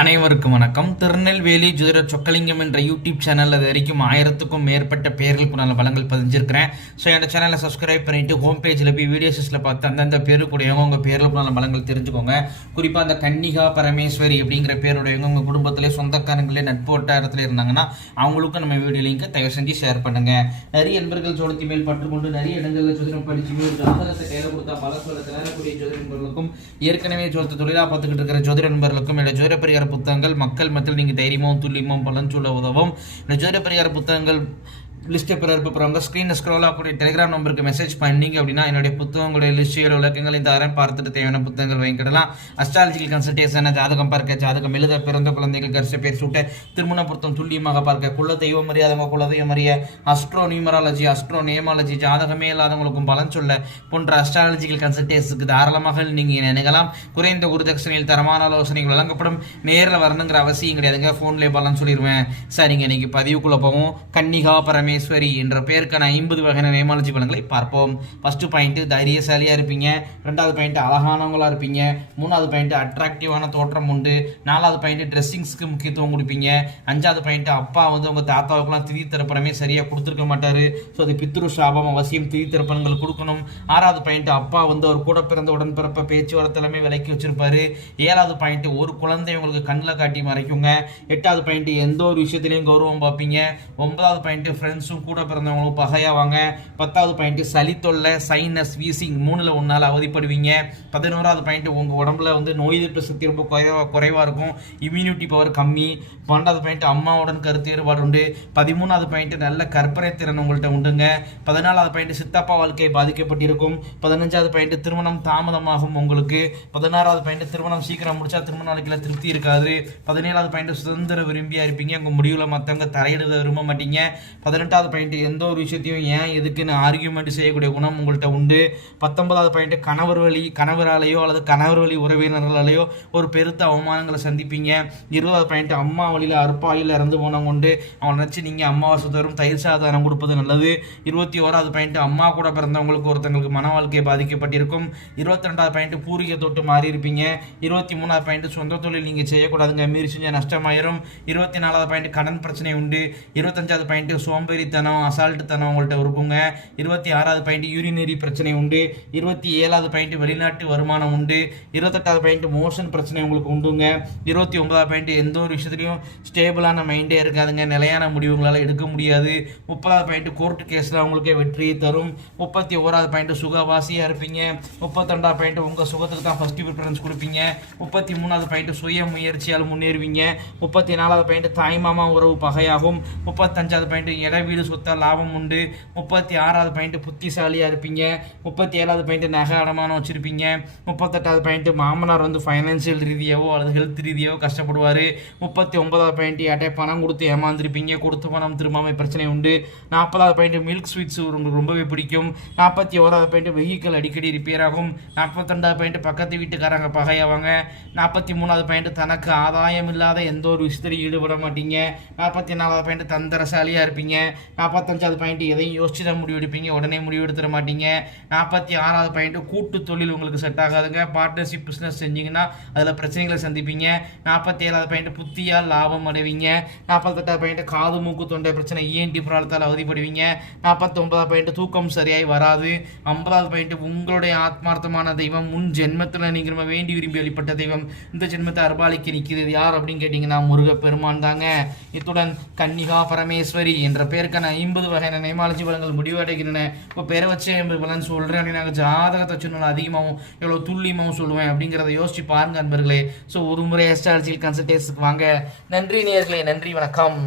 அனைவருக்கும் வணக்கம். திருநெல்வேலி ஜோதிட சொக்கலிங்கம் என்ற யூடியூப் சேனல் அது வரைக்கும் ஆயிரத்துக்கும் மேற்பட்ட பேர்களுக்கு நல்ல பலங்கள் பதிஞ்சிருக்கிறேன். ஸோ என்னோட சேனலை சப்ஸ்கிரைப் பண்ணிட்டு ஹோம் பேஜில் போய் வீடியோஸில் பார்த்து அந்தந்த பேருக்குடையவங்க உங்கள் பேர்களுக்கு நல்ல பலங்கள் தெரிஞ்சுக்கோங்க. குறிப்பாக அந்த கன்னிகா பரமேஸ்வரி அப்படிங்கிற பேருடையவங்க உங்கள் குடும்பத்திலே சொந்தக்காரங்களே நட்பு வட்டாரத்தில் இருந்தாங்கன்னா அவங்களுக்கும் நம்ம வீடியோ லிங்கை தயவு செஞ்சு ஷேர் பண்ணுங்கள் நிறைய நண்பர்கள் ஜோடத்தி மேல் பற்றுக்கொண்டு நிறைய இடங்களில் ஜோதிடம் படிச்சு ஜாதகத்தை கையில் கொடுத்தா பல சொல்ல திறனக்கூடிய ஜோதிட நண்பர்களுக்கும் ஏற்கனவே ஜோதிட தொழிலாக பார்த்துக்கிட்டு இருக்கிற ஜோதிட நண்பர்களுக்கும் என்னோட ஜோதிட பரிகார புத்தகங்கள் மக்கள் மத்தியில் நீங்கள் தைரியமும் துல்லியமும் பலன் சொல்ல உதவும். இந்த ஜோதிட பரிகார புத்தகங்கள் லிஸ்ட்டை பிறகு உங்கள் ஸ்க்ரீனில் ஸ்க்ரோல் ஆகக்கூடிய டெலிகிராம் நம்பருக்கு மெசேஜ் பண்ணீங்க அப்படின்னா என்னுடைய புத்தகங்களுடைய லிஸ்டியோட இந்த தரேன். பார்த்துட்டு தேவையான புத்தகங்கள் வாங்கிக்கிடலாம். அஸ்ட்ராலஜிக்கல் கன்சல்டேஷன் ஜாதகம் பார்க்க ஜாதகம் எழுத பிறந்த குழந்தைகள் கரிச பேர் சுட்ட திருமண பொருத்தம் துல்லியமாக பார்க்க குல தெய்வம் அறியாதவங்க குல தெய்வம் அறிய அஸ்ட்ரோ நியூமராலஜி அஸ்ட்ரோ நியமாலஜி ஜாதகமே இல்லாதவங்களுக்கும் பலன் சொல்ல போன்ற அஸ்ட்ராலஜிக்கல் கன்சல்டேஷனுக்கு தாராளமாக நீங்கள் நினைக்கலாம் குறைந்த குருதட்சணையில் தரமான ஆலோசனைகள் வழங்கப்படும். நேரில் வரணுங்கிற அவசியம் கிடையாதுங்க. ஃபோன்லேயே பலன் சொல்லிடுவேன் சரிங்க இன்னைக்கு பதிவுக்குள்ளே போவோம். கன்னிகா பரமேஸ்வரி என்ற பேருக்கான ஐம்பது வகையான நேமாலஜி பலன்களை பார்ப்போம். ஃபர்ஸ்ட் பாயிண்ட்டு தைரியசாலியாக இருப்பீங்க. ரெண்டாவது பாயிண்ட் அழகானவங்களா இருப்பீங்க. மூணாவது பாயிண்ட் அட்ராக்டிவான தோற்றம் உண்டு. நாலாவது பாயிண்ட் ட்ரெஸ்ஸிங்ஸ்க்கு முக்கியத்துவம் கொடுப்பீங்க. அஞ்சாவது பாயிண்ட் அப்பா வந்து உங்கள் தாத்தாவுக்குலாம் திதி திறப்பணமே சரியாக கொடுத்துருக்க மாட்டார். ஸோ அது பித்ரு சாபம் அவசியம் திதி திறப்பணங்கள் கொடுக்கணும். ஆறாவது பாயிண்ட் அப்பா வந்து அவர் கூட பிறந்த உடன்பிறப்ப பேச்சுவார்த்தை எல்லாமே விலக்கி வச்சிருப்பாரு. ஏழாவது பாயிண்ட் ஒரு குழந்தை உங்களுக்கு கண்ணில் காட்டி மறைக்குங்க. எட்டாவது பாயிண்ட் எந்த ஒரு விஷயத்துலையும் கௌரவம் பார்ப்பீங்க. ஒன்பதாவது பாயிண்ட் ஃப்ரெண்ட்ஸும் கூட பிறந்தவங்களும் பகையாவாங்க பத்தாவது பாயிண்ட்டு சளி தொல்லை சைனஸ் வீசிங் மூணில் ஒன்றால் அவதிப்படுவீங்க. பதினோராவது பாயிண்ட்டு உங்கள் உடம்புல வந்து நோய் எதிர்ப்பு சக்தி ரொம்ப குறைவா குறைவாக இருக்கும். இம்யூனிட்டி பவர் கம்மி. பன்னெண்டாவது பாயிண்ட் அம்மாவுடன் கருத்து வேறுபாடு உண்டு. பதிமூணாவது பாயிண்ட்டு நல்ல கற்பனை திறன் உங்கள்கிட்ட உண்டுங்க. பதினாலாவது பாயிண்ட் சித்தப்பா வாழ்க்கை பாதிக்கப்பட்டிருக்கும். பதினஞ்சாவது பாயிண்ட் திருமணம் தாமதமாகும் உங்களுக்கு. பதினாறாவது பாயிண்ட் திருமணம் சீக்கிரம் முடிச்சா திருமண வாழ்க்கையில் திருப்தி இருக்காது. பதினேழாவது பாயிண்ட் சுதந்திர விரும்பியா இருப்பீங்க. உங்கள் முடிவில் மற்றவங்க தலையிடுத விரும்ப மாட்டீங்க. பதினெட்டாவது பாயிண்ட் எந்த ஒரு விஷயத்தையும் ஏன் எதுக்குன்னு ஆர்கியூமெண்ட் செய்யக்கூடிய குணம் உங்கள்கிட்ட உண்டு. பத்தொன்பதாவது பாயிண்ட் கணவர் வழி கணவராலேயோ அல்லது கணவர் வழி உறவினர்களாலேயோ ஒரு பெருத்த அவமானங்களை சந்திப்பீங்க. இருபதாவது பாயிண்ட் அம்மா வழியில் அற்பாயில் இறந்து போனவங்க உண்டு. அவனை நினச்சி நீங்கள் அம்மாவாசை தரும் தயிர் சாதாரம் கொடுப்பது நல்லது. இருபத்தி ஓராவது பாயிண்ட் அம்மா கூட பிறந்தவங்களுக்கு ஒருத்தங்களுக்கு மன வாழ்க்கை பாதிக்கப்பட்டிருக்கும். இருபத்தி ரெண்டாவது பாயிண்ட் பூர்வீக தொட்டு மாறி இருப்பீங்க இருபத்தி மூணாவது பாயிண்ட் சொந்த தொழில் நீங்கள் செய்யக்கூடாதுங்க. மீறி செஞ்சால் நஷ்டமாயிரும். இருபத்தி நாலாவது பாயிண்ட் கடன் பிரச்சனை உண்டு. இருபத்தஞ்சாவது பாயிண்ட் சோம்பேறித்தனம் அசால்ட்டுத்தனம் உங்கள்கிட்ட இருக்குங்க. இருபத்தி ஆறாவது பாயிண்ட் யூரினரி பிரச்சனை உண்டு. இருபத்தி ஏழாவது பாயிண்ட் வெளிநாட்டு வருமானம் உண்டு. இருபத்தெட்டாவது பாயிண்ட் மோஷன் பிரச்சனை உங்களுக்கு உண்டுங்க. இருபத்தி ஒன்பதாவது பாயிண்ட் எந்த ஒரு விஷயத்துலையும் ஸ்டேபிளான மைண்டே இருக்காதுங்க. நிலையான முடிவு உங்களால் எடுக்க முடியாது. முப்பதாவது பாயிண்ட் கோர்ட் கேஸில் உங்களுக்கு வெற்றியை தரும். முப்பத்தி ஓராவது பாயிண்ட் சுகவாசியாக இருப்பீங்க. முப்பத்தெண்டாவது பாயிண்ட் உங்கள் சுகத்துக்கு தான் ஃபஸ்ட்டு ப்ரிஃபரன்ஸ் கொடுப்பீங்க. முப்பத்தி மூணாவது பாயிண்ட் சுய முயற்சியால் முன்னேறுவீங்க. முப்பத்தி நாலாவது பாயிண்ட் தாய்மாமா உறவு பகையாகும். முப்பத்தஞ்சாவது பாயிண்ட் இடம் வீடு சொத்த லாபம் உண்டு. முப்பத்தி ஆறாவது பாயிண்ட் புத்திசாலியாக இருப்பீங்க. முப்பத்தி ஏழாவது பாயிண்ட் நகை அடமானம் வச்சுருப்பீங்க. முப்பத்தெட்டாவது பாயிண்ட் மாமனார் வந்து ஃபைனான்சியல் ரீதியாவோ அல்லது ஹெல்த் ரீதியாவோ கஷ்டப்படுவார். முப்பத்தி ஒன்பதாவது பாயிண்ட் யார்ட்டே பணம் கொடுத்து ஏமாந்துருப்பீங்க. கொடுத்த பணம் திரும்பாமல் பிரச்சனை உண்டு. நாற்பதாவது பாயிண்ட் மில்க் ஸ்வீட்ஸ் உங்களுக்கு ரொம்பவே பிடிக்கும். நாற்பத்தி ஓராவது பாயிண்ட் வெஹிக்கல் அடிக்கடி ரிப்பேர் ஆகும். நாற்பத்தெண்டாவது பாயிண்ட் பக்கத்து வீட்டுக்காரங்க பகையாவாங்க. நாற்பத்தி மூணாவது பாயிண்ட் தனக்கு ஆதாயம் இல்லாத எந்த ஒரு விஷயத்திலையும் ஈடுபட மாட்டீங்க. நாற்பத்தி நாலாவது பாயிண்ட் தந்திரசாலியாக இருப்பீங்க. நாற்பத்தஞ்சாவது பாயிண்ட் எதையும் யோசிச்சு தான் முடிவெடுப்பீங்க. உடனே முடிவெடுத்துட மாட்டீங்க. நாற்பத்தி ஆறாவது பாயிண்ட்டு கூட்டு தொழில் உங்களுக்கு செட் ஆகாதுங்க. பார்ட்னர்ஷிப் பிஸ்னஸ் செஞ்சீங்கன்னா அதில் பிரச்சனைகளை சந்திப்பீங்க. நாற்பத்தி ஏழாவது பாயிண்ட் புத்தியால் லாபம் அடைவீங்க. நாற்பத்தெட்டாவது பாயிண்ட் காது மூக்கு தொண்டை பிரச்சனை இஎன்டி புராளத்தால் அவதிப்படுவீங்க. நாற்பத்தொன்பதாவது பாயிண்ட் தூக்கம் சரியாய் வராது. ஐம்பதாவது பாயிண்ட் உங்களுடைய ஆத்மார்த்தமான தெய்வம் முன் ஜென்மத்தில் நீங்கள் ரொம்ப வேண்டி விரும்பி வழிபட்ட தெய்வம். இந்த ஜென்மத்தை அர்பாலிக்க நிற்கிறது யார் அப்படின்னு கேட்டிங்கன்னா முருகப்பெருமான் தாங்க. இத்துடன் கன்னிகா பரமேஸ்வரி என்ற பேருக்கான ஐம்பது வகையான நெய்மாலஜி பலங்கள் முடிவடைகின்றன. இப்போ பெற வச்சே என்பது பலன் சொல்கிறேன் நாங்கள் ஜாதகத்தை சொன்னால் அதிகமாகவும் எவ்வளோ துல்லியமாகவும் சொல்லுவேன் அப்படிங்கிறத யோசிச்சு பாருங்க அன்பர்களே. ஸோ ஒரு முறை எஸ்ட்ராலஜியில் கன்சல்டேஷனுக்கு வாங்க. நன்றி நேர்களே நன்றி வணக்கம்.